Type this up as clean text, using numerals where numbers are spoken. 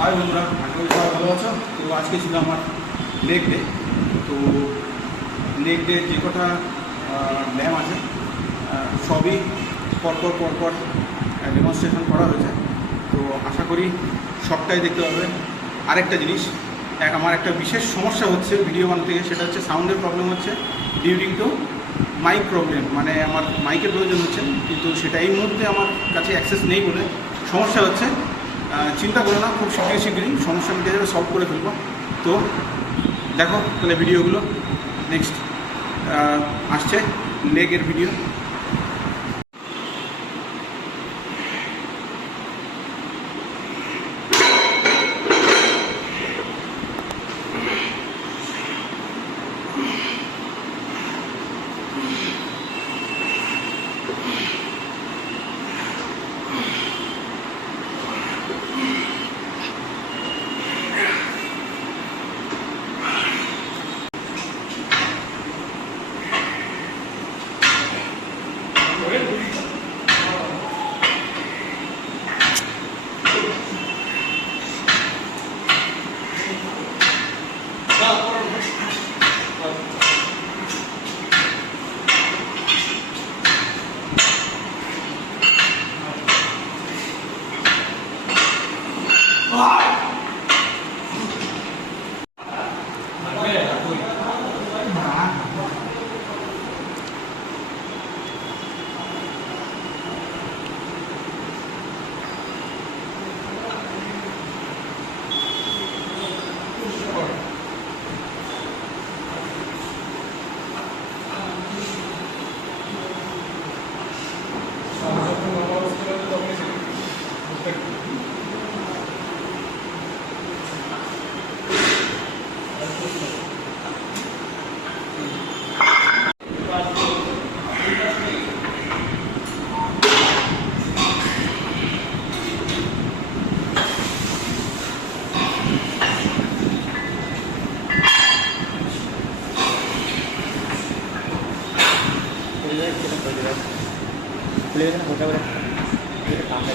High বন্ধুরা, আশা করি সবাই ভালো আছো। তো আজকে ছিল আমার লেগ ডে। তো লেগ ডে যে কটা ব্যায়াম আছে সবই পরপর ডেমনস্ট্রেশন করা হয়েছে। তো আশা করি সবটাই দেখতে পাবে। আরেকটা জিনিস, আমার একটা বিশেষ সমস্যা হচ্ছে ভিডিও বানাতে গিয়ে, সেটা হচ্ছে সাউন্ডের প্রবলেম হচ্ছে ডিউরিং টু মাইক প্রবলেম। মানে আমার মাইকের প্রয়োজন হচ্ছে, কিন্তু সেটা এই মুহূর্তে আমার কাছে অ্যাক্সেস নেই বলে সমস্যা হচ্ছে। চিন্তা করো না, খুব শীঘ্রই সমস্যা মিটে যাবে, সলভ করে ফেলবো। তো দেখো তাহলে ভিডিওগুলো। নেক্সট আসছে লেগের ভিডিও। खुले ना मोटा बड़ा काम है।